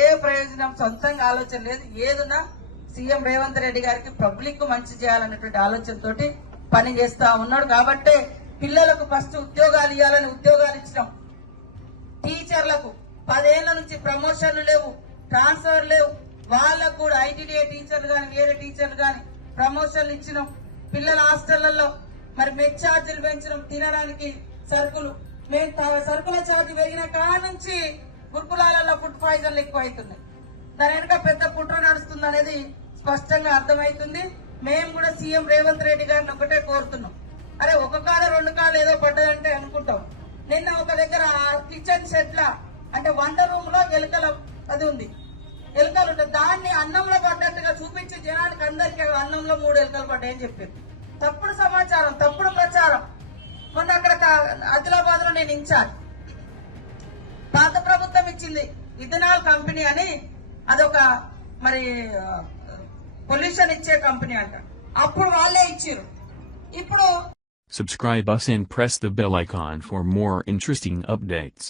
ఏ ప్రయోజనం సొంతంగా ఆలోచన లేదు. ఏదున్నా సీఎం రేవంత్ రెడ్డి గారికి పబ్లిక్ మంచి చేయాలనేటువంటి ఆలోచనతోటి పని చేస్తా ఉన్నాడు. కాబట్టే పిల్లలకు ఫస్ట్ ఉద్యోగాలు ఇవ్వాలని ఉద్యోగాలు ఇచ్చినాం. టీచర్లకు 10 ఏళ్ల నుంచి ప్రమోషన్లు లేవు, ట్రాన్స్ఫర్ లేవు. వాళ్ళకు కూడా ఐటీడీఏ టీచర్లు కానీ వేరే టీచర్లు కానీ ప్రమోషన్లు ఇచ్చినాం. పిల్లల హాస్టళ్లలో మరి మెచ్ ఛార్జీలు పెంచడం, తినడానికి సరుకులు. మేము సరుకుల ఛార్జీ పెరిగిన కాడ నుంచి గురుకులాలలో ఫుడ్ పాయిజన్లు ఎక్కువ అవుతున్నాయి. దాని వెనుక పెద్ద కుట్ర నడుస్తుంది అనేది స్పష్టంగా అర్థమవుతుంది. మేము కూడా సీఎం రేవంత్ రెడ్డి గారిని ఒకటే కోరుతున్నాం. అరే ఒక కాడ 2 కాళ్ళు ఏదో పడ్డాయంటే అనుకుంటాం. నిన్న ఒక దగ్గర కిచెన్ షెడ్ లా అంటే వంట రూమ్ లో ఎలుకల అది ఉంది, ఎలుకలు ఉంటాయి. దాన్ని అన్నంలో పడ్డట్టుగా చూపించి జనానికి అందరికీ అన్నంలో 3 ఎలుకలు పడ్డాయని చెప్పారు. తప్పుడు సమాచారం, తప్పుడు ప్రచారం. మొన్న అక్కడ ఆదిలాబాద్ లో నేను ఇన్ఛార్జ్, పాత ప్రభుత్వం ఇచ్చింది ఇథనాల్ కంపెనీ అని, అదొక మరి పొల్యూషన్ ఇచ్చే కంపెనీ అంట. అప్పుడు వాళ్ళే ఇచ్చారు. ఇప్పుడు Subscribe us and press the bell icon for more interesting updates.